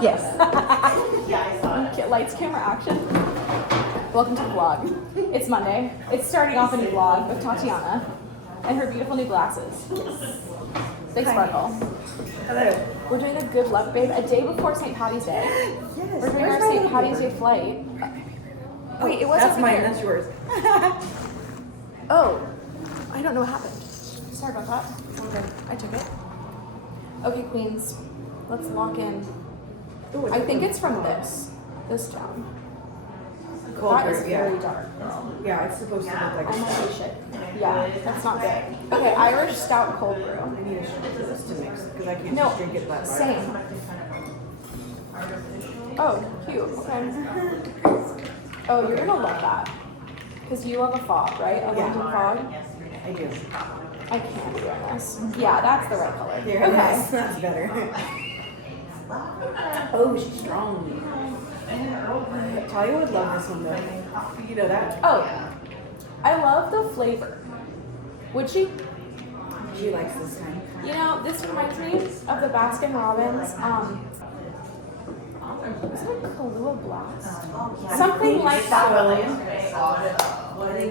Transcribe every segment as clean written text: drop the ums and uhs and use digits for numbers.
Yes. Okay, lights, camera, action. Welcome to the vlog. It's Monday. It's starting off a new vlog with Tatiana and her beautiful new glasses. They sparkle. Hello. We're doing a good luck, babe. A day before St. Patty's Day. Yes. We're doing our St. Patty's Day flight. Wait, it wasn't That's mine. here. That's yours. Oh, I don't know what happened. Sorry about that. Okay, I took it. Okay, queens, let's lock in. Ooh, I think it's from this town. Cold That is brew, very dark. Yeah, it's supposed to look like I'm a like, shit. Yeah, that's not good. Okay, Irish stout cold brew. I need a shot of this to mix because I can't No, just drink it that way. same. Oh, cute. Okay. Oh, you're gonna love that. Because you love a fog, right? A London fog? I do. I can't be doing this. Yeah, that's the right color. There it is. That's better. Oh, she's strong. Talia would love this one though. You know that? Oh, I love the flavor. Would she? She likes this kind. You know, this reminds me of the Baskin Robbins. Is it a Kahlua Blast? Something like that.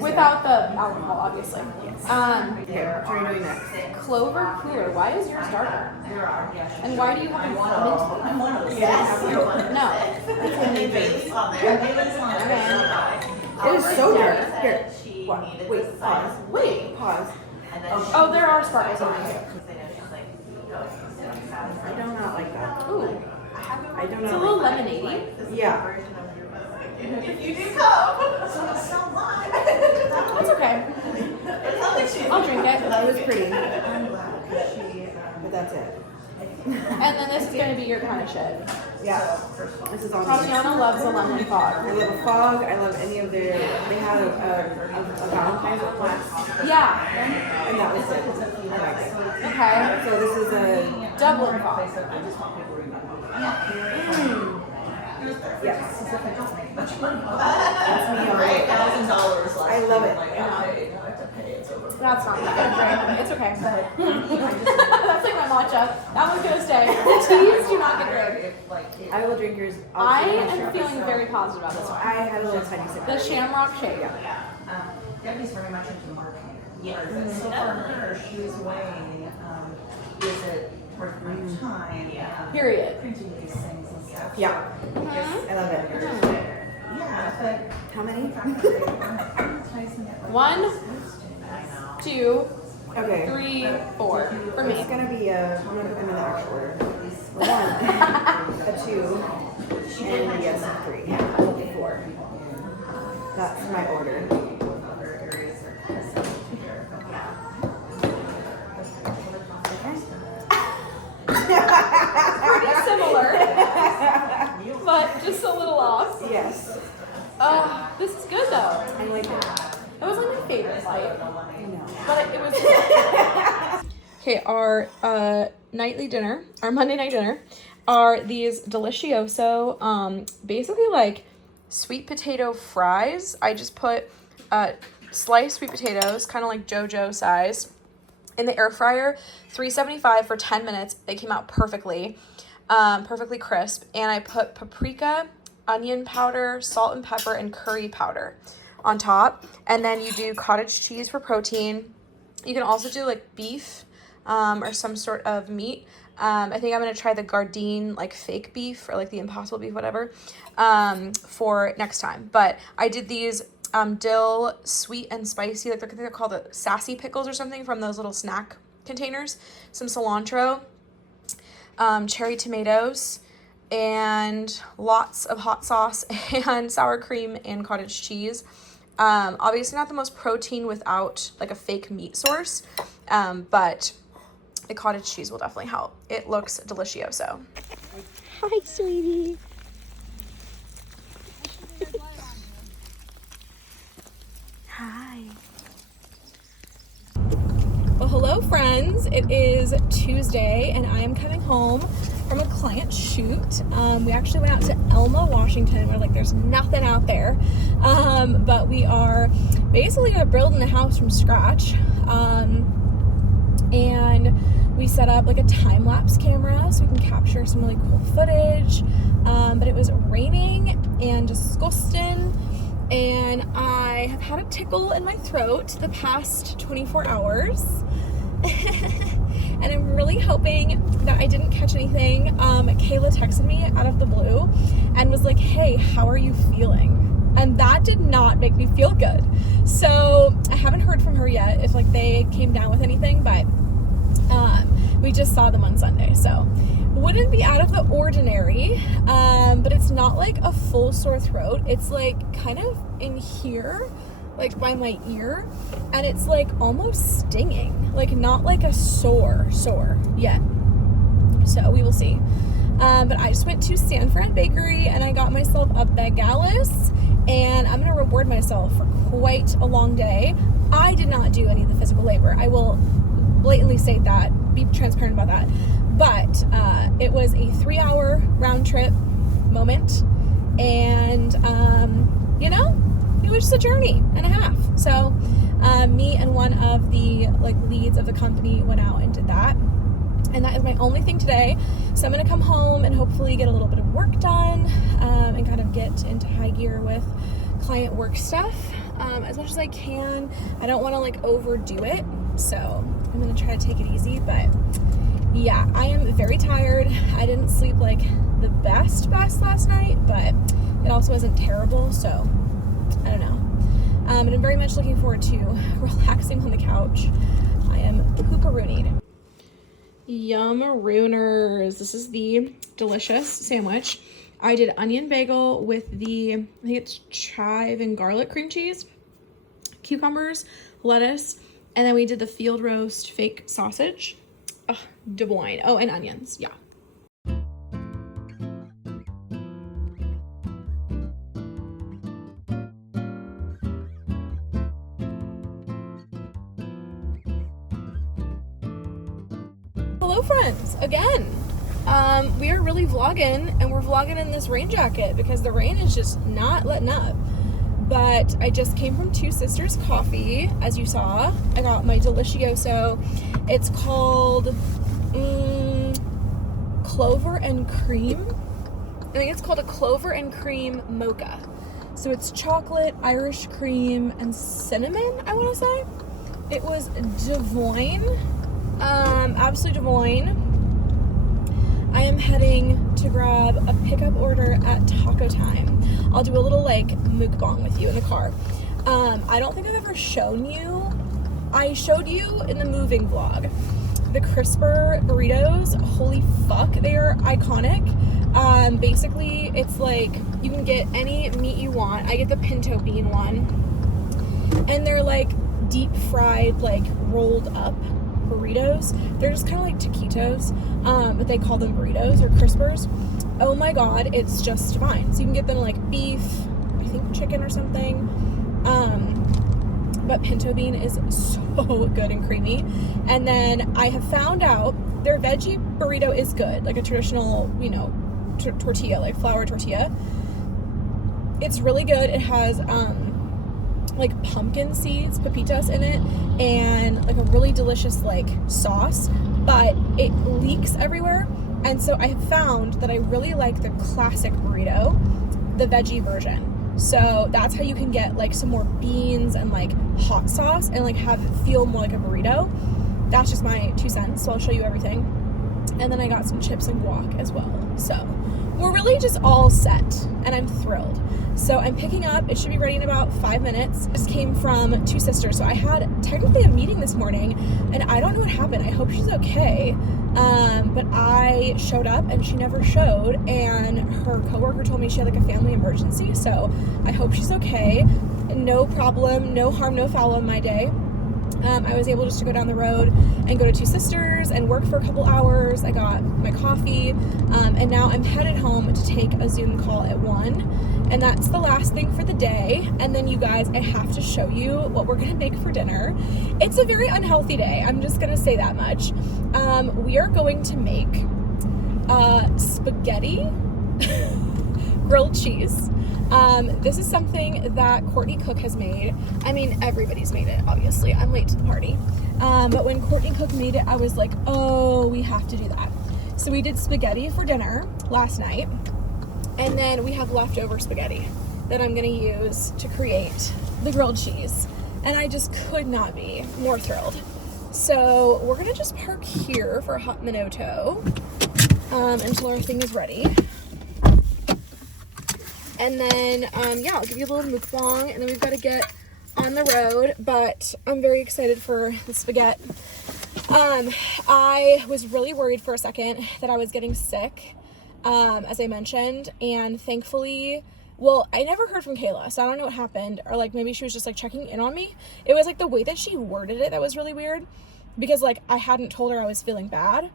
Without the alcohol, obviously. Okay, what are you doing next? Clover Cooler. Why is yours darker? And why do you have mint? No. It is so dark. Here. What? Wait, pause. Wait. Pause. Oh, there are sparkles on it. I do not like that. Ooh. I don't know. It's a little lemonade-y. Yeah. If you do come, That's okay. I'll drink it. That was pretty. But that's it. And then this is going to be your kind of shit. Yeah. This is all me. Tatiana loves a lemon fog. I love a fog. I love any of their. They had a Valentine's one. Yeah. And that was it. I like it. Okay. So this is a Dublin fog. yes. That's me all over. $1,000. I love it. That's not bad. It's okay. That's like my matcha. That one's going to stay. The teas do not get drank. I will drink yours. I am feeling very positive about this one. I had a little tiny sip. The Shamrock Shake. Debbie's very much into marketing. Yes. So for her, she was weighing, is it worth my time? Period. Printing these things and stuff. Yeah. I love it. Yeah, but How many? 1, 2, Okay. 3, 4. For me. It's gonna be I'm gonna put them in the actual order. 1, a 2, and yes, a 3. It'll be 4. That's my order. Pretty similar, but just a little off. Yes. This is good though. I like it. That was like my favorite flight, I know. but it was. Okay, our nightly dinner, our Monday night dinner, are these delicioso, basically like sweet potato fries. I just put sliced sweet potatoes, kind of like JoJo size, in the air fryer, 375 for 10 minutes. They came out perfectly, perfectly crisp. And I put paprika, onion powder, salt and pepper, and curry powder on top. And then you do cottage cheese for protein. You can also do like beef or some sort of meat. I think I'm going to try the Gardein like fake beef or like the Impossible beef, whatever, for next time. But I did these dill sweet and spicy, like I think they're called the sassy pickles or something from those little snack containers, some cilantro, cherry tomatoes, and lots of hot sauce and sour cream and cottage cheese. Obviously not the most protein without like a fake meat source, but the cottage cheese will definitely help. It looks delicioso. Hi, sweetie. Hi. Well, hello friends. It is Tuesday and I am coming home from a client shoot. We actually went out to Elma, Washington. We're like, there's nothing out there. But we are basically building a house from scratch. And We set up like a time-lapse camera so we can capture some really cool footage. But it was raining and disgusting, and I have had a tickle in my throat the past 24 hours. And I'm really hoping that I didn't catch anything. Kayla texted me out of the blue and was like, hey, how are you feeling? And that did not make me feel good. So I haven't heard from her yet if like they came down with anything, but we just saw them on Sunday, so wouldn't be out of the ordinary. But it's not like a full sore throat. It's like kind of in here, like by my ear, and it's like almost stinging, like not like a sore yet. So we will see. But I just went to San Fran Bakery and I got myself a Bagelis, and I'm gonna reward myself for quite a long day. I did not do any of the physical labor. I will blatantly state that, be transparent about that. But it was a 3-hour round trip moment, and you know, it was just a journey and a half. So me and one of the like leads of the company went out and did that, and that is my only thing today. So I'm gonna come home and hopefully get a little bit of work done, and kind of get into high gear with client work stuff as much as I can. I don't want to like overdo it, so I'm gonna try to take it easy. But yeah, I am very tired. I didn't sleep like the best last night, but it also wasn't terrible, so I don't know. And I'm very much looking forward to relaxing on the couch. I am pooperoonied. Yum-rooners. This is the delicious sandwich. I did onion bagel with the, I think it's chive and garlic cream cheese, cucumbers, lettuce, and then we did the field roast fake sausage. Ugh, divine. Oh, and onions, yeah. Hello friends, again. We are really vlogging, and we're vlogging in this rain jacket because the rain is just not letting up. But I just came from Two Sisters Coffee, as you saw. I got my Delicioso. It's called Clover and Cream. I think it's called a Clover and Cream Mocha. So it's chocolate, Irish cream, and cinnamon, I want to say. It was divine. Absolutely divine. I am heading to grab a pickup order at Taco Time. I'll do a little like mukbang with you in the car. I don't think I've ever shown you. I showed you in the moving vlog the crisper burritos. Holy fuck, they are iconic. Basically, it's like you can get any meat you want. I get the pinto bean one, and they're like deep fried, like rolled up burritos. They're just kind of like taquitos, but they call them burritos or crispers. Oh my god, it's just divine. So you can get them like beef, I think chicken or something, but pinto bean is so good and creamy. And then I have found out their veggie burrito is good, like a traditional, you know, tortilla, like flour tortilla. It's really good. It has like pumpkin seeds, pepitas in it, and like a really delicious like sauce, but it leaks everywhere. And so I have found that I really like the classic burrito, the veggie version. So that's how you can get like some more beans and like hot sauce and like have it feel more like a burrito. That's just my 2 cents, so I'll show you everything. And then I got some chips and guac as well. So we're really just all set, and I'm thrilled. So I'm picking up, it should be ready in about 5 minutes. Just came from Two Sisters, so I had technically a meeting this morning, and I don't know what happened. I hope she's okay. But I showed up and she never showed, and her coworker told me she had like a family emergency, so I hope she's okay. No problem, no harm, no foul on my day. I was able just to go down the road and go to Two Sisters and work for a couple hours. I got my coffee, and now I'm headed home to take a Zoom call at 1, and that's the last thing for the day. And then you guys, I have to show you what we're gonna make for dinner. It's a very unhealthy day, I'm just gonna say that much. We are going to make spaghetti grilled cheese. This is something that Courtney Cook has made. I mean, everybody's made it, obviously. I'm late to the party. But when Courtney Cook made it, I was like, oh, we have to do that. So we did spaghetti for dinner last night. And then we have leftover spaghetti that I'm going to use to create the grilled cheese. And I just could not be more thrilled. So we're going to just park here for a hot minuto until our thing is ready. And then, yeah, I'll give you a little mukbang, and then we've got to get on the road, but I'm very excited for the spaghetti. I was really worried for a second that I was getting sick, as I mentioned, and thankfully, well, I never heard from Kayla, so I don't know what happened, or like maybe she was just like checking in on me. It was like the way that she worded it that was really weird, because like I hadn't told her I was feeling bad,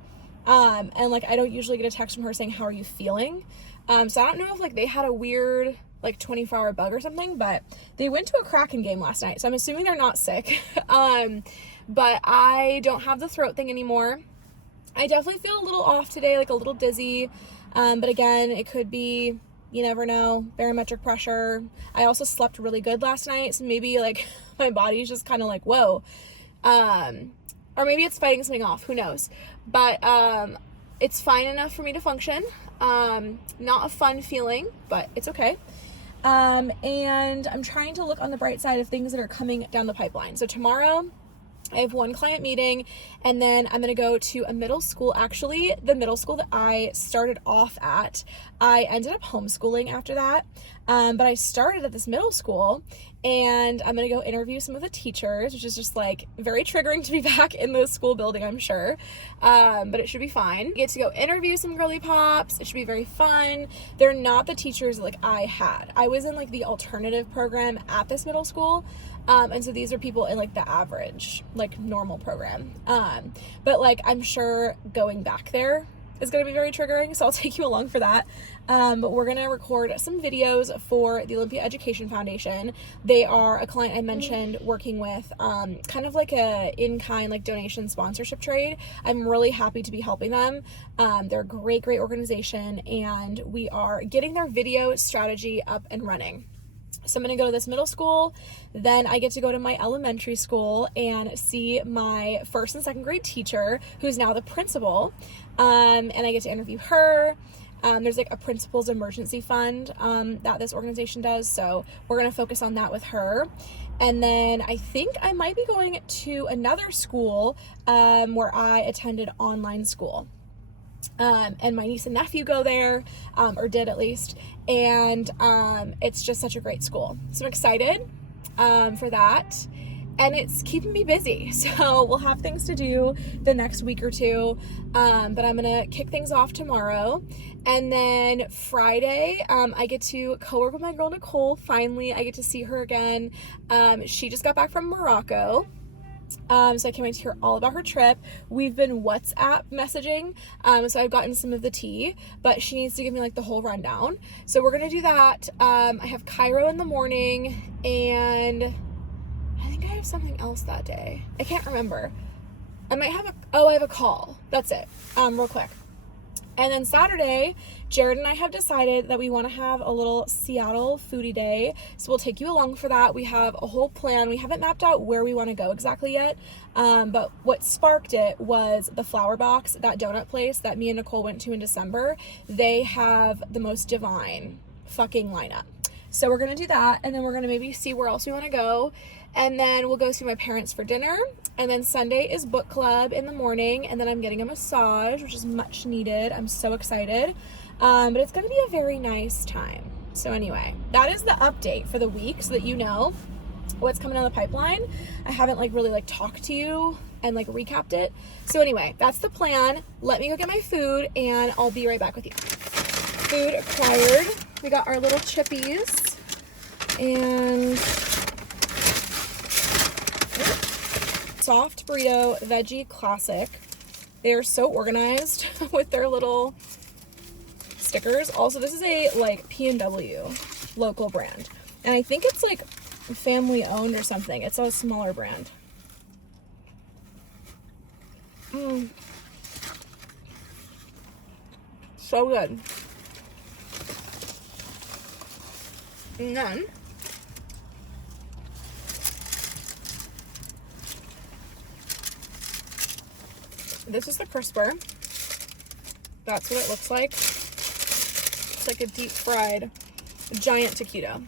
and like I don't usually get a text from her saying, how are you feeling? So I don't know if like they had a weird like 24-hour bug or something, but they went to a Kraken game last night, so I'm assuming they're not sick. But I don't have the throat thing anymore. I definitely feel a little off today, like a little dizzy, but again, it could be, you never know, barometric pressure. I also slept really good last night, so maybe like my body's just kind of like, whoa, or maybe it's fighting something off, who knows, but it's fine enough for me to function. Not a fun feeling, but it's okay. And I'm trying to look on the bright side of things that are coming down the pipeline. So tomorrow I have one client meeting, and then I'm going to go to a middle school. Actually, the middle school that I started off at, I ended up homeschooling after that. But I started at this middle school, and I'm going to go interview some of the teachers, which is just like very triggering to be back in the school building, I'm sure. But it should be fine. Get to go interview some girly pops. It should be very fun. They're not the teachers like I had. I was in like the alternative program at this middle school. And so these are people in like the average, like normal program. But like, I'm sure going back there is going to be very triggering. So I'll take you along for that. But we're going to record some videos for the Olympia Education Foundation. They are a client I mentioned working with, kind of like a in-kind, like donation sponsorship trade. I'm really happy to be helping them. They're a great organization, and we are getting their video strategy up and running. So I'm going to go to this middle school, then I get to go to my elementary school and see my first and second grade teacher, who's now the principal, and I get to interview her. There's like a principal's emergency fund that this organization does, so we're going to focus on that with her. And then I think I might be going to another school where I attended online school. And my niece and nephew go there, or did at least, and it's just such a great school. So I'm excited for that, and it's keeping me busy. So we'll have things to do the next week or two, but I'm gonna kick things off tomorrow. And then Friday, I get to co-work with my girl Nicole. Finally, I get to see her again. She just got back from Morocco. So I can't wait to hear all about her trip. We've been WhatsApp messaging, so I've gotten some of the tea, but she needs to give me like the whole rundown. So we're gonna do that. I have Cairo in the morning, and I think I have something else that day. I can't remember. I might have I have a call. That's it. Real quick. And then Saturday, Jared and I have decided that we want to have a little Seattle foodie day. So we'll take you along for that. We have a whole plan. We haven't mapped out where we want to go exactly yet. But what sparked it was the Flower Box, that donut place that me and Nicole went to in December. They have the most divine fucking lineup. So we're going to do that. And then we're going to maybe see where else we want to go. And then we'll go see my parents for dinner. And then Sunday is book club in the morning. And then I'm getting a massage, which is much needed. I'm so excited. But it's going to be a very nice time. So anyway, that is the update for the week, so that you know what's coming down the pipeline. I haven't like really like talked to you and like recapped it. So anyway, that's the plan. Let me go get my food, and I'll be right back with you. Food acquired. We got our little chippies. And soft burrito veggie classic. They are so organized with their little stickers. Also, this is a like P&W local brand, and I think it's like family owned or something. It's a smaller brand. So good. And then this is the crisper. That's what it looks like. It's like a deep fried giant taquito.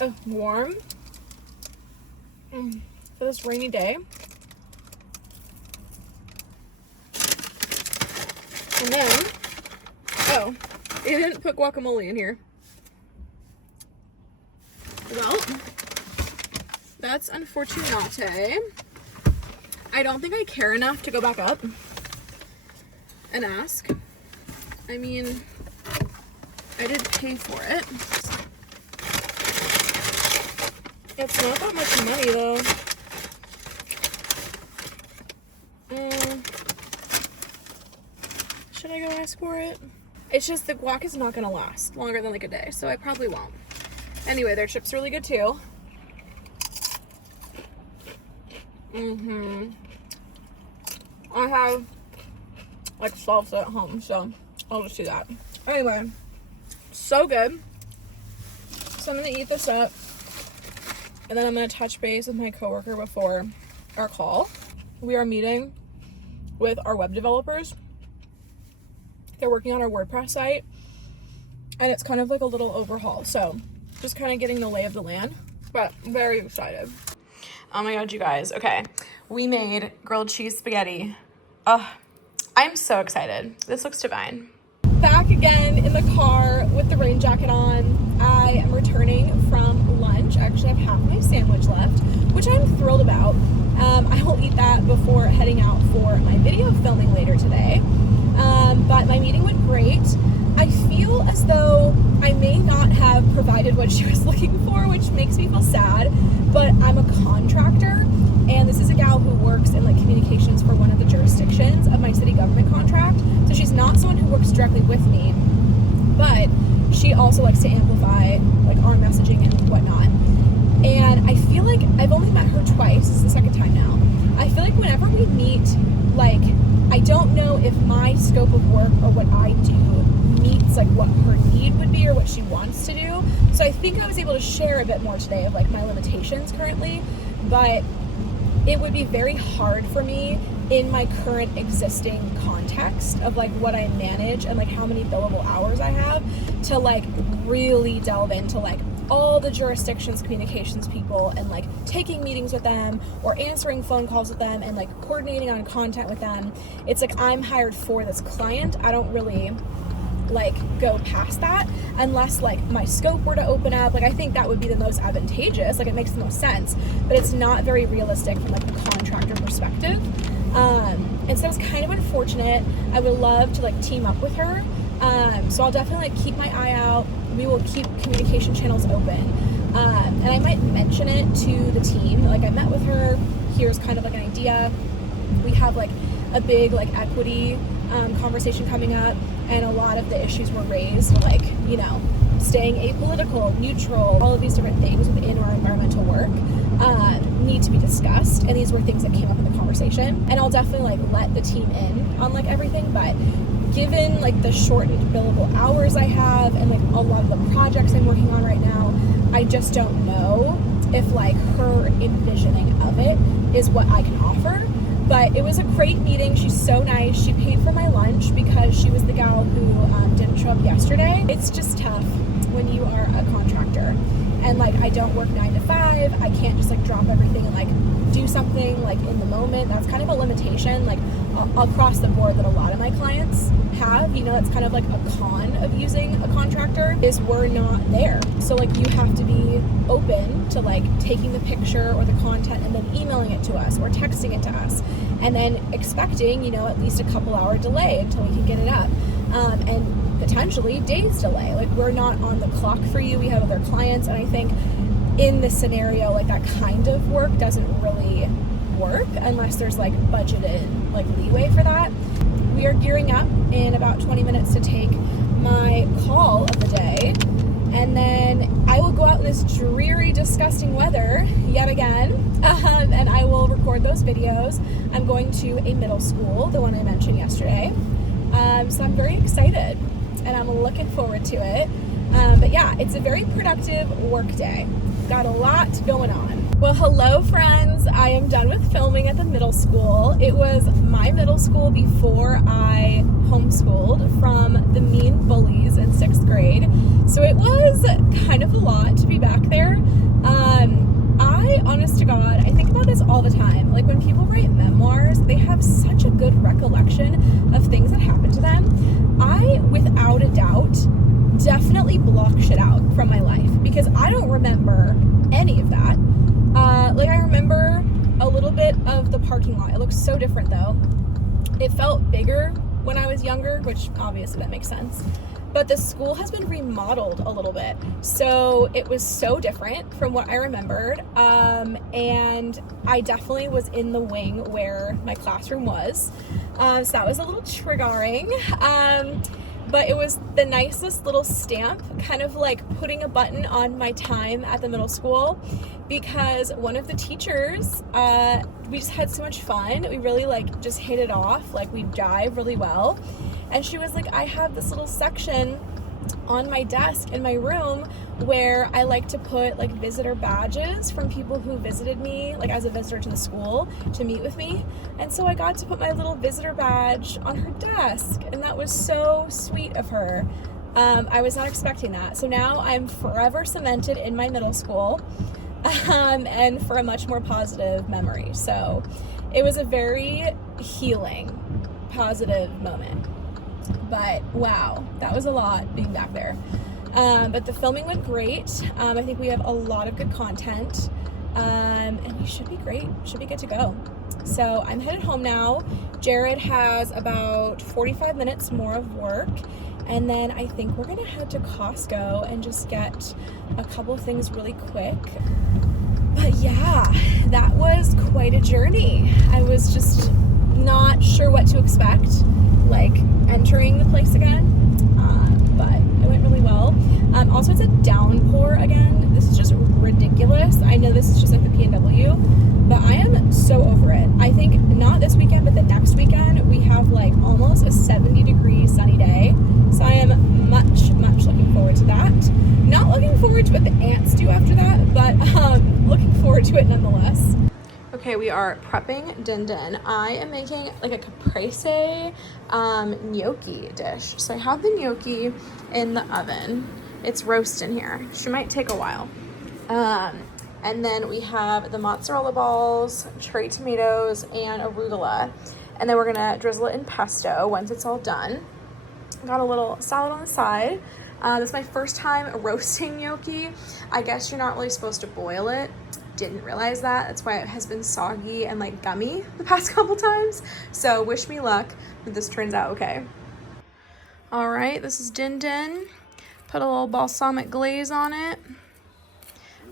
Oh, warm. For this rainy day. And then, oh, they didn't put guacamole in here. Well, that's unfortunate. I don't think I care enough to go back up and ask. I mean, I did pay for it. It's not that much money though. Should I go ask for it? It's just the guac is not gonna last longer than like a day, so I probably won't. Anyway, their chips are really good too. I have like salsa at home, so I'll just do that. Anyway, so good. So I'm gonna eat this up, and then I'm gonna touch base with my coworker before our call. We are meeting with our web developers. They're working on our WordPress site, and it's kind of like a little overhaul. So just kind of getting the lay of the land, but very excited. Oh my God, you guys. Okay, we made grilled cheese spaghetti. I'm so excited. This looks divine. Back again in the car with the rain jacket on. I am returning from lunch. I actually have half my sandwich left, which I'm thrilled about. I will eat that before heading out for my video filming later today. But my meeting went great. I feel as though I may not have provided what she was looking for, which makes me feel sad, but I'm a contractor, and this is a gal who works in like communications for one of the jurisdictions of my city government contract. So she's not someone who works directly with me, but she also likes to amplify like our messaging and whatnot. And I feel like I've only met her twice. This is the second time now. I feel like whenever we meet, like, I don't know if my scope of work or what I do meets like what her need would be or what she wants to do. So I think I was able to share a bit more today of like my limitations currently, but it would be very hard for me in my current existing context of like what I manage and like how many billable hours I have to like really delve into like all the jurisdictions communications people and like taking meetings with them or answering phone calls with them and like coordinating on content with them. It's like I'm hired for this client. I don't really like go past that unless like my scope were to open up. Like I think that would be the most advantageous, like it makes the most sense, but it's not very realistic from like the contractor perspective. And so it's kind of unfortunate. I would love to like team up with her. So I'll definitely like keep my eye out. We will keep communication channels open. And I might mention it to the team. Like I met with her, here's kind of like an idea. We have like a big like equity conversation coming up, and a lot of the issues were raised, like, you know, staying apolitical, neutral, all of these different things within our environmental work need to be discussed, and these were things that came up in the conversation. And I'll definitely like let the team in on like everything, but given like the shortened billable hours I have and like a lot of the projects I'm working on right now, I just don't know if like her envisioning of it is what I can offer. But it was a great meeting. She's so nice. She paid for my lunch because she was the gal who didn't show up yesterday. It's just tough when you are a contractor. And like I don't work 9 to 5. I can't just like drop everything and like do something like in the moment. That's kind of a limitation like across the board that a lot of my clients have. You know, it's kind of like a con of using a contractor is we're not there. So like you have to be open to like taking the picture or the content and then emailing it to us or texting it to us, and then expecting, you know, at least a couple hour delay until we can get it up, and potentially days delay. Like we're not on the clock for you. We have other clients, and I think in this scenario like that kind of work doesn't really work unless there's like budgeted like leeway for that. We are gearing up in about 20 minutes to take my call of the day, and then I will go out in this dreary, disgusting weather yet again, and I will still record those videos. I'm going to a middle school, the one I mentioned yesterday. So I'm very excited and I'm looking forward to it. But yeah, it's a very productive work day. Got a lot going on. Well, hello friends. I am done with filming at the middle school. It was my middle school before I homeschooled from the mean bullies in 6th grade. So it was kind of a lot to be back there. I, honest to God, I think about this all the time. Like when people write memoirs, they have such a good recollection of things that happened to them. I, without a doubt, definitely block shit out from my life because I don't remember any of that. Like I remember a little bit of the parking lot. It looks so different though. It felt bigger when I was younger, which obviously that makes sense. But the school has been remodeled a little bit. So it was so different from what I remembered. And I definitely was in the wing where my classroom was. So that was a little triggering. But it was the nicest little stamp, kind of like putting a button on my time at the middle school, because one of the teachers, we just had so much fun. We really like just hit it off. Like we jive really well. And she was like, I have this little section on my desk in my room where I like to put like visitor badges from people who visited me, like as a visitor to the school to meet with me. And so I got to put my little visitor badge on her desk, and that was so sweet of her. I was not expecting that. So now I'm forever cemented in my middle school, and for a much more positive memory. So it was a very healing, positive moment. But wow, that was a lot being back there. But the filming went great. I think we have a lot of good content, and we should be great. Should be good to go. So I'm headed home now. Jared has about 45 minutes more of work, and then I think we're gonna head to Costco and just get a couple of things really quick. But yeah, that was quite a journey. I was just not sure what to expect, like entering the place again, but it went really well. Also, it's a downpour again. This is just ridiculous. I know this is just like the P&W, but I am so over it. I think not this weekend, but the next weekend we have like almost a 70-degree sunny day, so I am much looking forward to that. Not looking forward to what the ants do after that, but looking forward to it nonetheless. Okay, we are prepping din din. I am making like a caprese gnocchi dish. So I have the gnocchi in the oven. It's roasting here. She might take a while. And then we have the mozzarella balls, cherry tomatoes, and arugula. And then we're gonna drizzle it in pesto once it's all done. Got a little salad on the side. This is my first time roasting gnocchi. I guess you're not really supposed to boil it. Didn't realize that. That's why it has been soggy and like gummy the past couple times. So wish me luck that this turns out okay. All right, this is din din. Put a little balsamic glaze on it.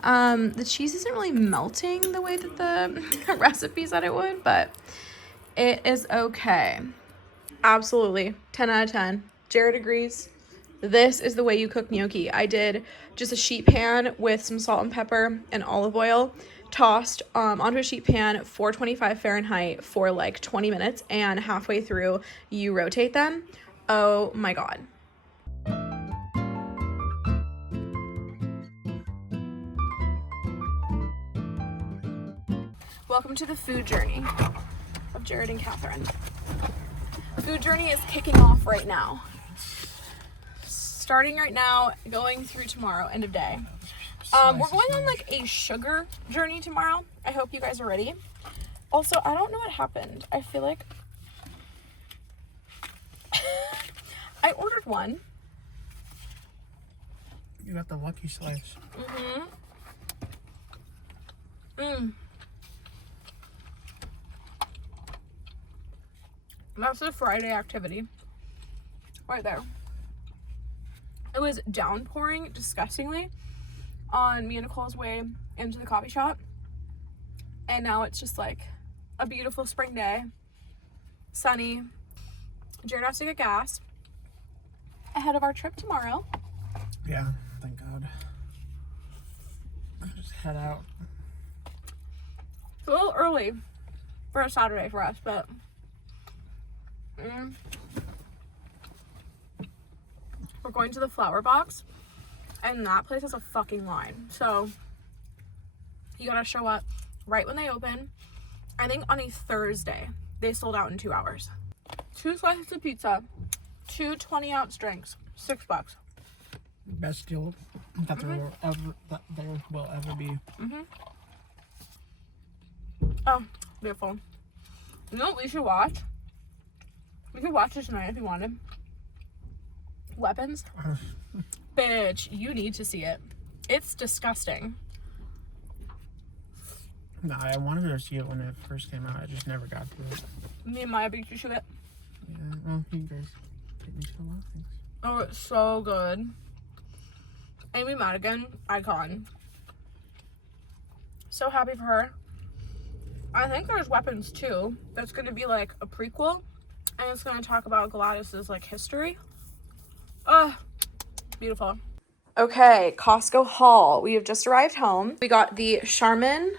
The cheese isn't really melting the way that the recipe said it would, but it is okay. Absolutely, 10 out of 10. Jared agrees. This is the way you cook gnocchi. I did just a sheet pan with some salt and pepper and olive oil, tossed onto a sheet pan, 425 Fahrenheit for like 20 minutes, and halfway through you rotate them. Oh my God. Welcome to the food journey of Jared and Catherine. Food journey is kicking off right now. Starting right now, going through tomorrow, end of day. We're going on like a sugar journey tomorrow. I hope you guys are ready. Also, I don't know what happened. I feel like I ordered one. You got the Lucky Slice. That's a Friday activity. Right there. It was downpouring disgustingly on me and Nicole's way into the coffee shop. And now it's just like a beautiful spring day. Sunny. Jared has to get gas ahead of our trip tomorrow. Yeah, thank God. I'll just head out It's a little early for a Saturday for us, but we're going to the Flower Box, and that place has a fucking line. So you gotta show up right when they open. I think on a Thursday, they sold out in 2 hours. 2 slices of pizza, 2 20-ounce drinks, $6. Best deal that there will ever be. Oh, beautiful. You know what we should watch? We could watch this tonight if you wanted. Weapons. Bitch, you need to see it. It's disgusting. No, I wanted to see it when it first came out. I just never got to it. Me and Maya beat you to it. Yeah, well, you guys take me to a lot of things. Oh, it's so good. Amy Madigan, icon. So happy for her. I think there's Weapons too. That's going to be like a prequel. And it's going to talk about Gladys's like history. Beautiful. Okay, Costco haul. We have just arrived home. We got the Charmin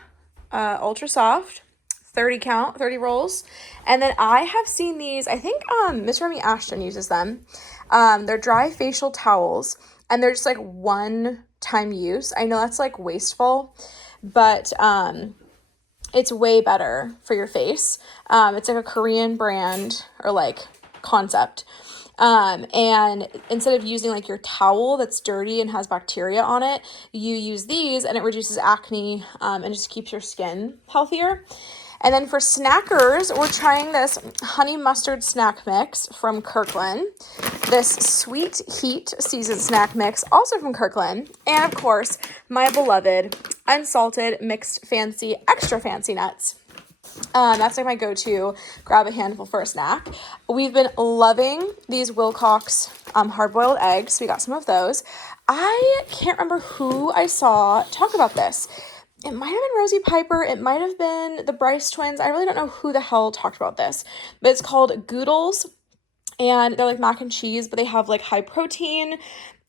Ultra Soft 30 count, 30 rolls. And then I have seen these, I think Miss Remy Ashton uses them. They're dry facial towels, and they're just like one time use. I know that's like wasteful, but it's way better for your face. It's like a Korean brand or like concept. And instead of using like your towel that's dirty and has bacteria on it, you use these and it reduces acne and just keeps your skin healthier. And then for snackers, we're trying this honey mustard snack mix from Kirkland, this sweet heat seasoned snack mix also from Kirkland, and of course my beloved unsalted mixed fancy extra fancy nuts. That's like my go-to grab a handful for a snack. We've been loving these Wilcox hard-boiled eggs. We got some of those. I can't remember who I saw talk about this. It might have been Rosie Piper. It might have been the Bryce twins. I really don't know who the hell talked about this, but it's called Goodles, and they're like mac and cheese, but they have like high protein,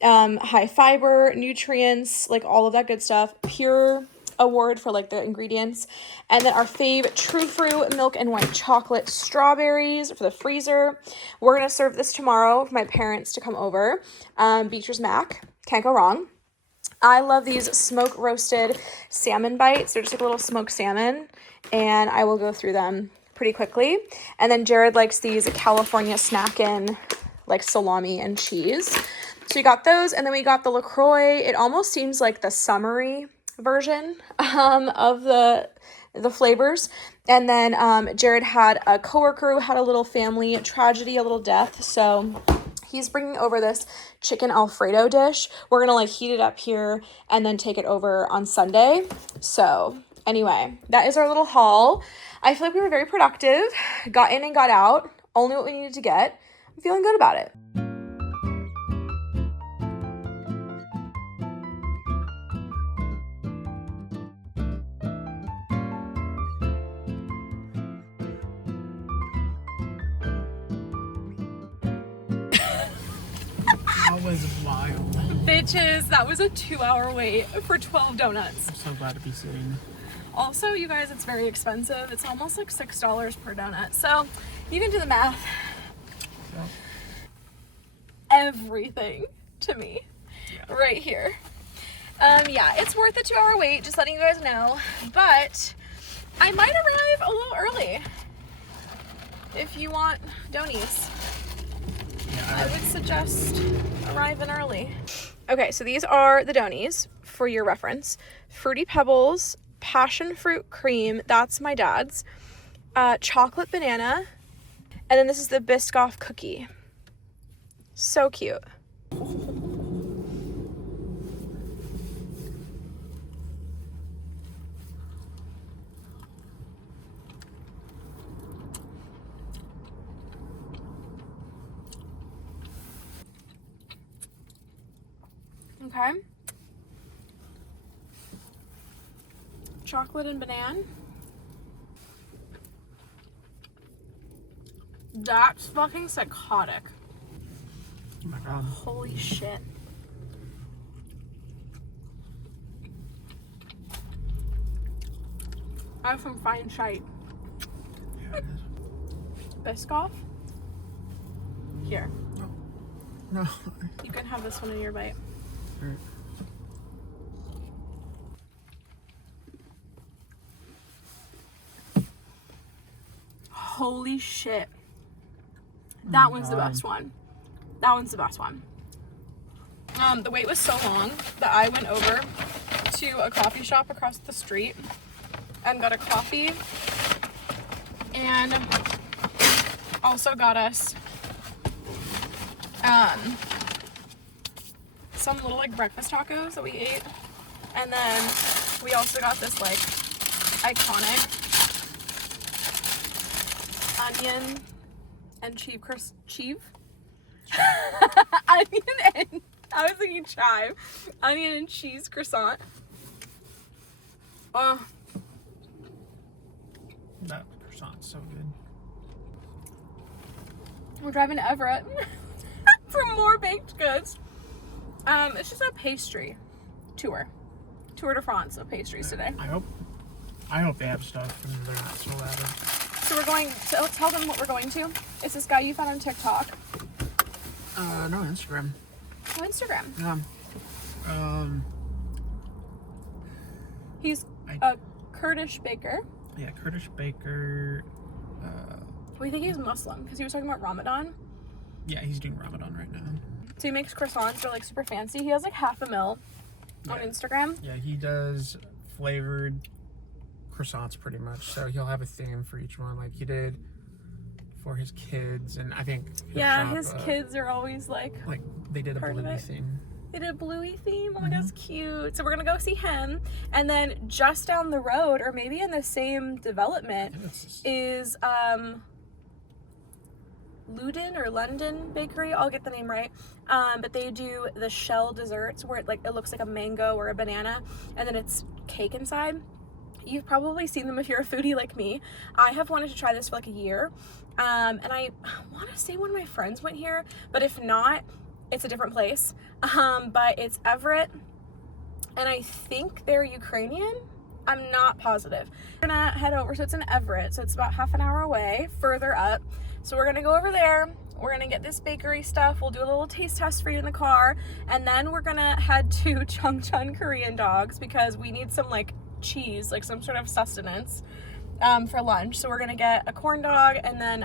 high fiber, nutrients, like all of that good stuff. Pure award for like the ingredients. And then our fave true fruit milk and white chocolate strawberries for the freezer. We're gonna serve this tomorrow for my parents to come over. Beecher's Mac, can't go wrong. I love these smoke roasted salmon bites. They're just like a little smoked salmon, and I will go through them pretty quickly. And then Jared likes these California Snackin' like salami and cheese. So we got those, and then we got the LaCroix. It almost seems like the summery version of the flavors. And then Jared had a coworker who had a little family tragedy, a little death. So he's bringing over this chicken Alfredo dish. We're gonna like heat it up here and then take it over on Sunday. So anyway, that is our little haul. I feel like we were very productive, got in and got out, only what we needed to get. I'm feeling good about it. That was wild. Bitches, that was a 2-hour wait for 12 donuts. I'm so glad to be sitting. Also, you guys, it's very expensive. It's almost like $6 per donut. So you can do the math. Yep. Everything to me right here. Yeah, it's worth the 2-hour wait, just letting you guys know. But I might arrive a little early if you want donies. I would suggest arriving early. Okay, so these are the donies for your reference. Fruity Pebbles, passion fruit cream, that's my dad's, chocolate banana, and then this is the Biscoff cookie. So cute. Okay. Chocolate and banana. That's fucking psychotic. Oh my god. Holy shit. I have some fine shite. Yeah, it is. Biscoff? Here. No. You can have this one in your bite. Alright. Holy shit. That one's the best one. That one's the best one. The wait was so long that I went over to a coffee shop across the street and got a coffee and also got us some little like breakfast tacos that we ate, and then we also got this like iconic onion and chive onion and I was thinking chive, onion and cheese croissant. Oh, That croissant's so good. we're driving to Everett for more baked goods. It's just a pastry tour de France of pastries today. I hope they have stuff and they're not so loud. So we're going to tell them what we're going to. It's this guy you found on TikTok. No, Instagram. Oh, Instagram. Yeah. He's a Kurdish baker. Yeah, Kurdish baker. We think he's Muslim because he was talking about Ramadan. Yeah, he's doing Ramadan right now. So he makes croissants. They're like super fancy. He has like 500,000 on Instagram. Yeah, he does flavored croissants pretty much. So he'll have a theme for each one, like he did for his kids, and I think his kids are always like they did a part of bluey it. theme. They did a bluey theme. Oh my god, that's cute. So we're gonna go see him, and then just down the road, or maybe in the same development, is Ladun or London Bakery. I'll get the name right. But they do the shell desserts where it looks like a mango or a banana, and then it's cake inside. You've probably seen them if you're a foodie like me. I have wanted to try this for like a year. And I want to say one of my friends went here, but if not, it's a different place. But it's Everett, and I think they're Ukrainian. I'm not positive. We're gonna head over, so it's in Everett, so it's about half an hour away, further up. So we're gonna go over there. We're gonna get this bakery stuff. We'll do a little taste test for you in the car, and then we're gonna head to Chung Korean dogs because we need some like cheese, like some sort of sustenance for lunch. So we're gonna get a corn dog and then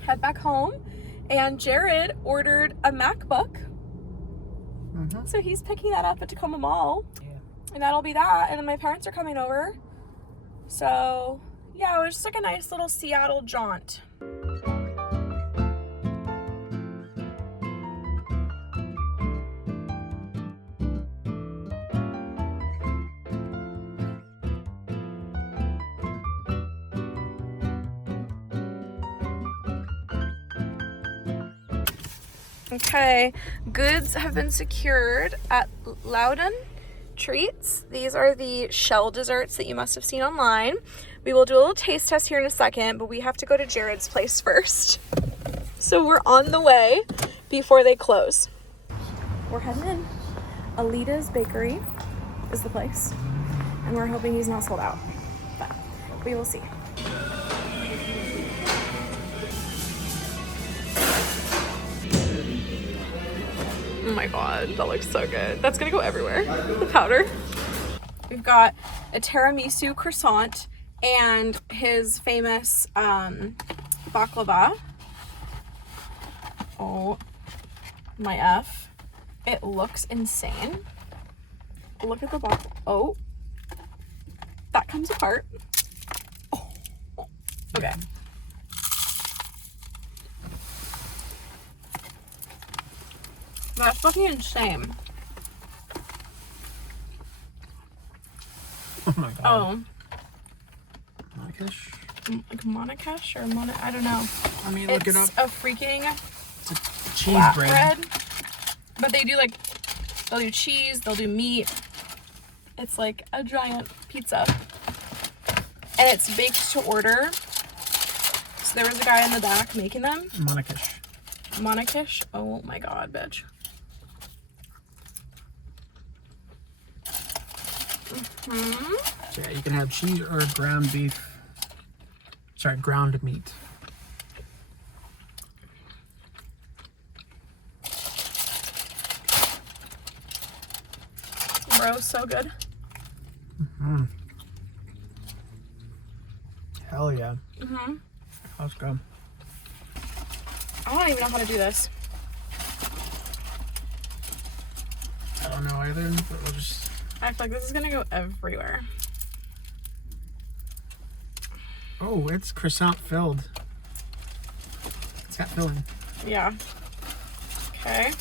head back home. And Jared ordered a MacBook, so he's picking that up at Tacoma Mall. And that'll be that. And then my parents are coming over. So yeah, it was just like a nice little Seattle jaunt. Okay, goods have been secured at Ladun Treats. These are the shell desserts that you must have seen online. We will do a little taste test here in a second, but we have to go to Jared's place first. So we're on the way before they close. We're heading in. Alida's Bakery is the place, and we're hoping he's not sold out, but we will see. Oh my god, that looks so good. That's gonna go everywhere, the powder. We've got a tiramisu croissant and his famous baklava. Oh my F. It looks insane. Look at the baklava. Oh, that comes apart. Oh. Okay. That's fucking insane. Oh my god. Oh. Monakish? Like Monakish or I don't know. I mean, look it up. It's a freaking It's a cheese bread. But they do like, they'll do cheese, they'll do meat. It's like a giant pizza. And it's baked to order. So there was a guy in the back making them. Monakish. Monakish? Oh my god, bitch. So yeah, you can have cheese or ground beef. Sorry, ground meat. Bro, so good. Mm-hmm. Hell yeah. Mm-hmm. Let's go. I don't even know how to do this. I don't know either, but we'll just... I feel like this is gonna go everywhere. Oh, it's croissant filled. It's got filling. Yeah. Okay.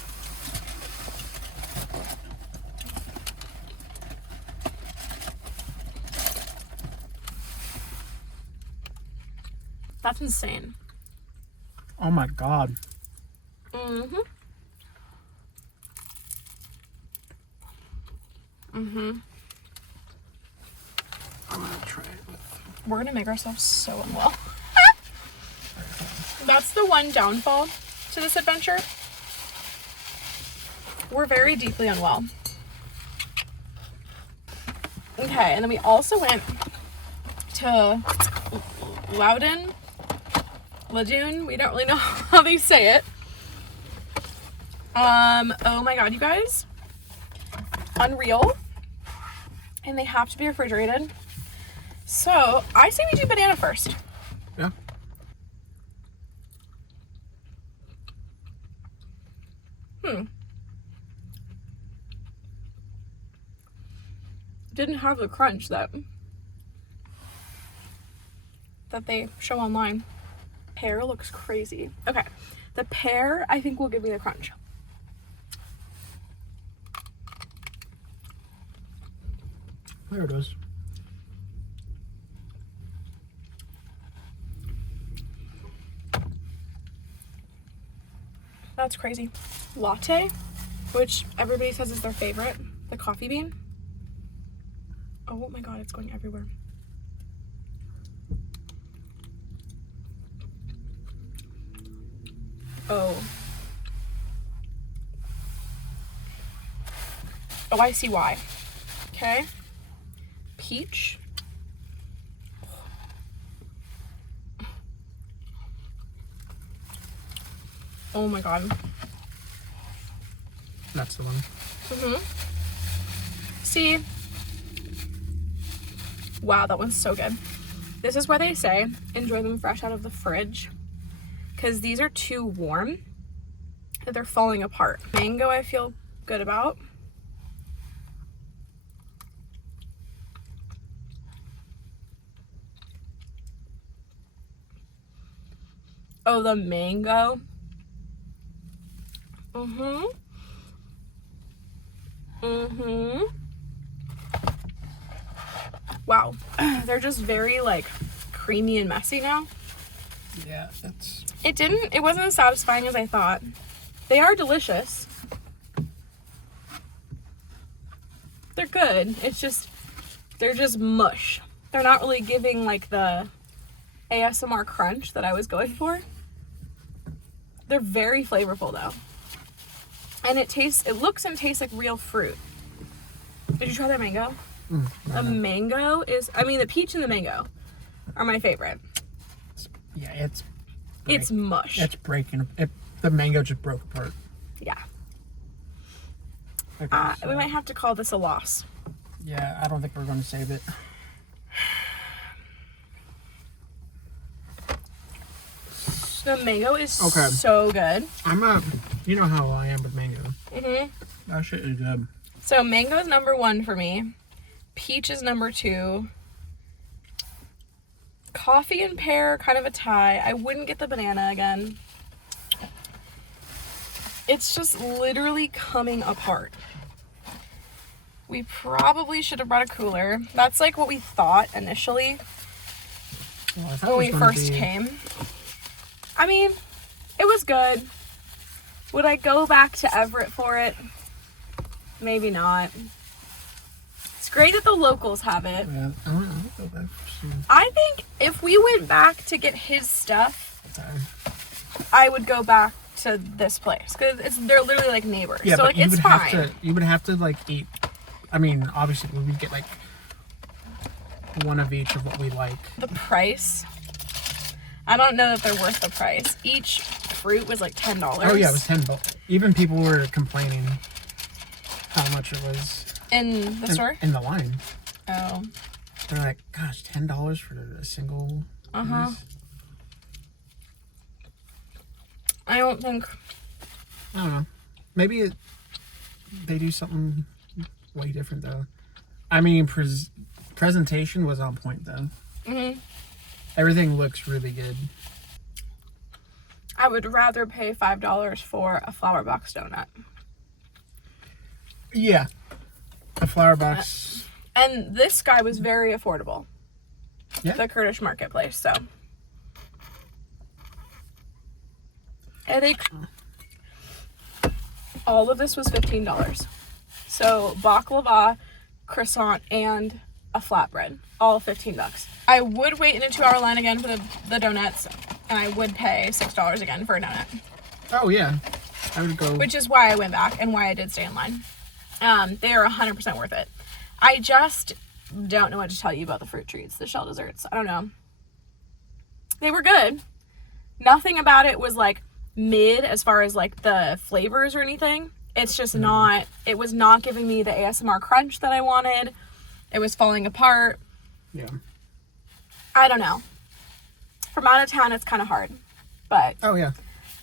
That's insane. Oh my god. Mm-hmm. Mm-hmm. I'm gonna try it with... We're gonna make ourselves so unwell. That's the one downfall to this adventure. We're very deeply unwell. Okay, and then we also went to Ladun. We don't really know how they say it. Oh my god, you guys. Unreal. And they have to be refrigerated. So, I say we do banana first. Yeah. Didn't have the crunch that they show online. Pear looks crazy. Okay. The pear, I think, will give me the crunch. There it is. That's crazy. Latte, which everybody says is their favorite. The coffee bean. Oh my god, it's going everywhere. Oh. Oh, I see why. Okay. Peach. Oh my god. That's the one. See? Wow, that one's so good. This is why they say enjoy them fresh out of the fridge, because these are too warm that they're falling apart. Mango I feel good about. Oh, the mango. Wow. They're just very, like, creamy and messy now. Yeah, that's... It wasn't as satisfying as I thought. They are delicious. They're good. It's just, they're just mush. They're not really giving, like, the ASMR crunch that I was going for. They're very flavorful, though. And it looks and tastes like real fruit. Did you try that mango? The mango is, the peach and the mango are my favorite. Yeah, it's mush. It's breaking. The mango just broke apart. Yeah. Okay, We might have to call this a loss. Yeah, I don't think we're going to save it. The mango is so good. You know how I am with mango. That shit is good. So mango is number 1 for me. Peach is number 2. Coffee and pear, kind of a tie. I wouldn't get the banana again. It's just literally coming apart. We probably should have brought a cooler. That's like what we thought initially when we first came. It was good. Would I go back to Everett for it? Maybe not. It's great that the locals have it. Yeah, I don't go back soon. I think if we went back to get his stuff, I would go back to this place because they're literally like neighbors. Yeah, so but like it's fine. You would have to like eat. Obviously we would get like one of each of what we like. The price, I don't know that they're worth the price. Each fruit was like $10. Oh yeah, it was $10. Even people were complaining how much it was In the store? in the line. Oh. They're like, gosh, $10 for a single piece? I don't think. I don't know. Maybe they do something way different though. I mean, presentation was on point though. Everything looks really good. I would rather pay $5 for a flower box donut. Yeah. A flower box. And this guy was very affordable. Yeah. The Kurdish marketplace, so. I think all of this was $15. So baklava, croissant, and a flatbread, all $15. I would wait in a 2-hour line again for the donuts, and I would pay $6 again for a donut. Oh yeah, I would go. Which is why I went back and why I did stay in line. They are 100% worth it. I just don't know what to tell you about the fruit treats, the shell desserts. I don't know. They were good. Nothing about it was like mid as far as like the flavors or anything. It's just not, it was not giving me the ASMR crunch that I wanted. It was falling apart. Yeah. I don't know. From out of town, it's kind of hard. But Oh yeah.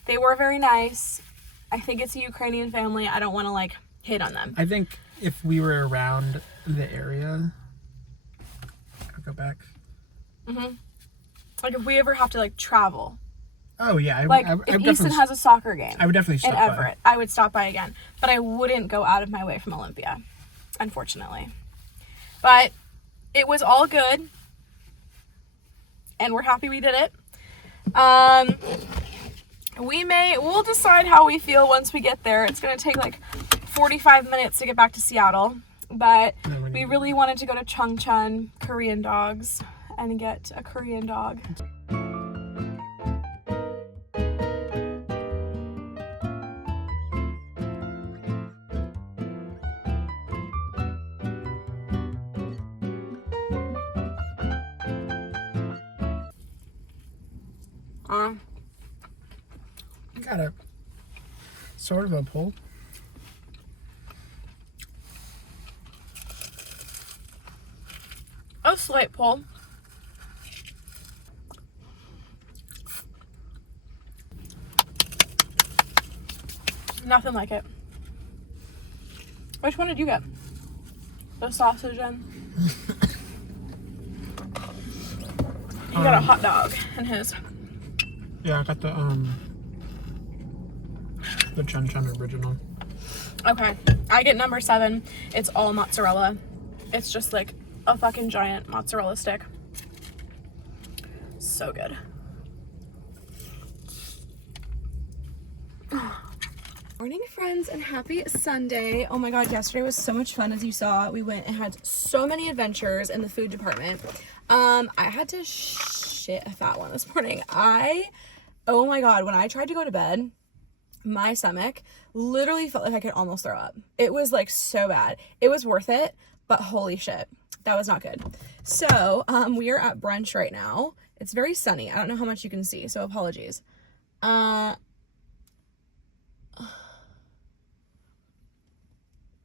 they were very nice. I think it's a Ukrainian family. I don't want to like hate on them. I think if we were around the area, I'll go back. Like if we ever have to like travel. Oh yeah, Like I if Easton has a soccer game. I would definitely stop in Everett, I would stop by again. But I wouldn't go out of my way from Olympia, unfortunately. But it was all good. And we're happy we did it. We'll decide how we feel once we get there. It's going to take like 45 minutes to get back to Seattle. But we really wanted to go to Chung Korean dogs and get a Korean dog. Got a sort of a pull. A slight pull. Nothing like it. Which one did you get? The sausage and? You got a hot dog in his. Yeah, I got the Chun original. Okay, I get number 7. It's all mozzarella. It's just like a fucking giant mozzarella stick. So good. Morning, friends, and happy Sunday. Oh my god, yesterday was so much fun. As you saw, we went and had so many adventures in the food department. I had to shit a fat one this morning. Oh my god, when I tried to go to bed, my stomach literally felt like I could almost throw up. It was like so bad. It was worth it, but holy shit, that was not good. So we are at brunch right now. It's very sunny. I don't know how much you can see, so apologies.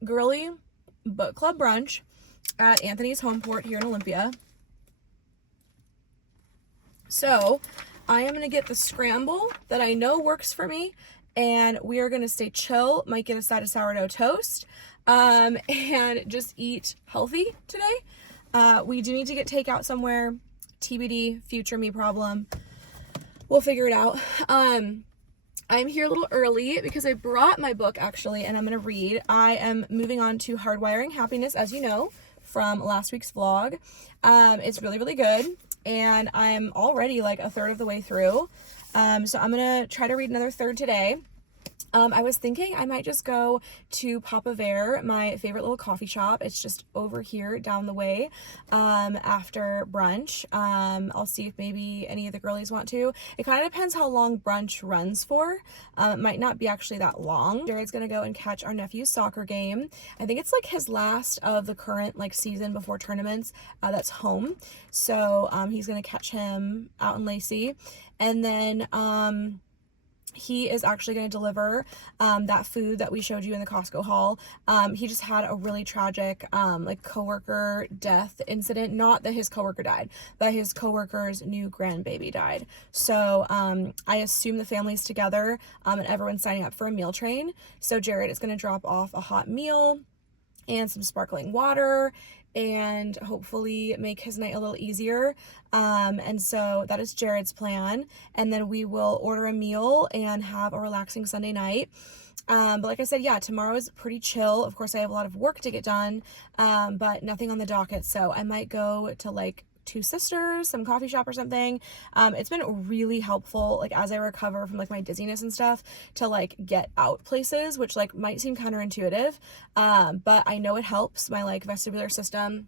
Girly book club brunch at Anthony's Homeport here in Olympia. So I am going to get the scramble that I know works for me, and we are going to stay chill, might get a side of sourdough toast, and just eat healthy today. We do need to get takeout somewhere, TBD, future me problem. We'll figure it out. I'm here a little early because I brought my book actually, and I'm going to read. I am moving on to Hardwiring Happiness, as you know, from last week's vlog. It's really, really good. And I'm already like a third of the way through. So I'm going to try to read another third today. I was thinking I might just go to Papa Bear, my favorite little coffee shop. It's just over here down the way, after brunch. I'll see if maybe any of the girlies want to. It kind of depends how long brunch runs for. It might not be actually that long. Jared's gonna go and catch our nephew's soccer game. I think it's like his last of the current like season before tournaments, that's home. So, he's gonna catch him out in Lacey. And then, he is actually going to deliver that food that we showed you in the Costco haul. He just had a really tragic like coworker death incident. Not that his coworker died, but his coworker's new grandbaby died. So I assume the family's together and everyone's signing up for a meal train. So Jared is going to drop off a hot meal and some sparkling water and hopefully make his night a little easier. And so that is Jared's plan. And then we will order a meal and have a relaxing Sunday night. But like I said, yeah, tomorrow is pretty chill. Of course, I have a lot of work to get done, but nothing on the docket. So I might go to like Two Sisters, some coffee shop or something. It's been really helpful, like as I recover from like my dizziness and stuff, to like get out places, which like might seem counterintuitive, but I know it helps my like vestibular system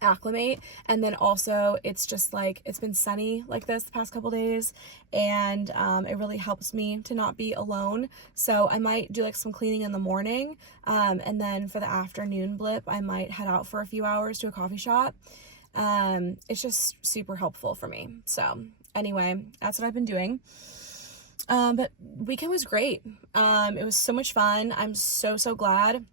acclimate. And then also it's just like it's been sunny like this the past couple days, and it really helps me to not be alone. So I might do like some cleaning in the morning, and then for the afternoon blip I might head out for a few hours to a coffee shop. It's just super helpful for me. So anyway, that's what I've been doing. But weekend was great. It was so much fun. I'm so glad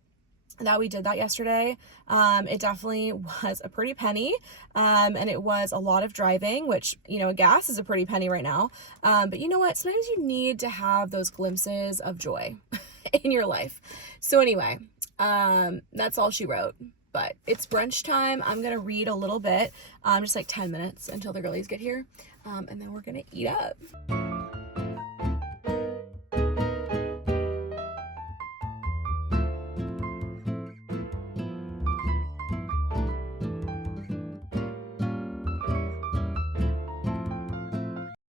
that we did that yesterday. It definitely was a pretty penny, and it was a lot of driving, which, you know, gas is a pretty penny right now. But you know what? Sometimes you need to have those glimpses of joy in your life. So anyway, that's all she wrote. But it's brunch time. I'm gonna read a little bit, just like 10 minutes until the girlies get here, and then we're gonna eat up.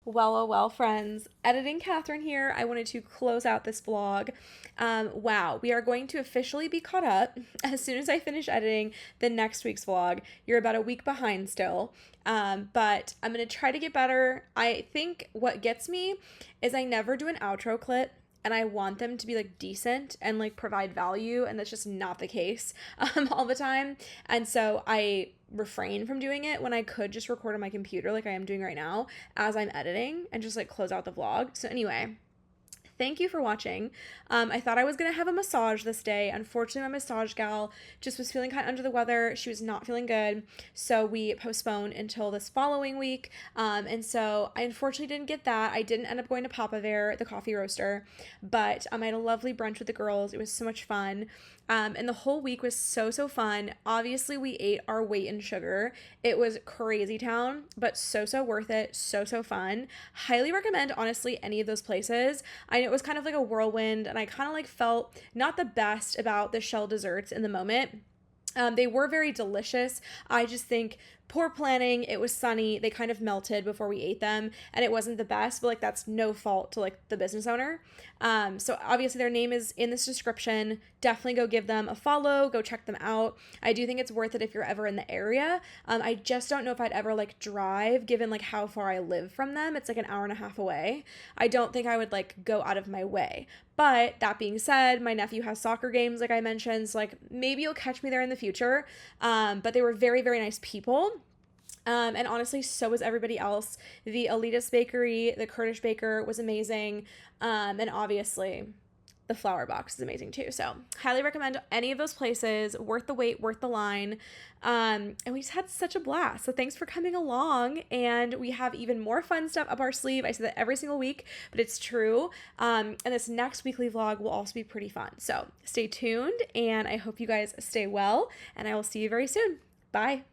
Well, friends, editing Catherine here. I wanted to close out this vlog. Wow, we are going to officially be caught up as soon as I finish editing the next week's vlog. You're about a week behind still, but I'm going to try to get better. I think what gets me is I never do an outro clip, and I want them to be like decent and like provide value, and that's just not the case all the time. And so I refrain from doing it when I could just record on my computer like I am doing right now as I'm editing and just like close out the vlog. So anyway, thank you for watching. I thought I was going to have a massage this day. Unfortunately, my massage gal just was feeling kind of under the weather. She was not feeling good. So we postponed until this following week. And so I unfortunately didn't get that. I didn't end up going to Papa Bear, the coffee roaster, but I had a lovely brunch with the girls. It was so much fun. And the whole week was so fun. Obviously, we ate our weight in sugar. It was crazy town, but so worth it. So fun. Highly recommend, honestly, any of those places. I know it was kind of like a whirlwind, and I kind of like felt not the best about the shell desserts in the moment. They were very delicious. I just think poor planning. It was sunny. They kind of melted before we ate them, and it wasn't the best, but like that's no fault to like the business owner. So obviously their name is in this description. Definitely go give them a follow. Go check them out. I do think it's worth it if you're ever in the area. I just don't know if I'd ever like drive, given like how far I live from them. It's like an hour and a half away. I don't think I would like go out of my way. But that being said, my nephew has soccer games, like I mentioned, so like maybe you'll catch me there in the future. But they were very nice people. And honestly, so was everybody else. The Alida's bakery, the Kurdish baker was amazing. And obviously the flower box is amazing too. So highly recommend any of those places. Worth the wait, worth the line. And we just had such a blast. So thanks for coming along. And we have even more fun stuff up our sleeve. I say that every single week, but it's true. And this next weekly vlog will also be pretty fun. So stay tuned, and I hope you guys stay well, and I will see you very soon. Bye.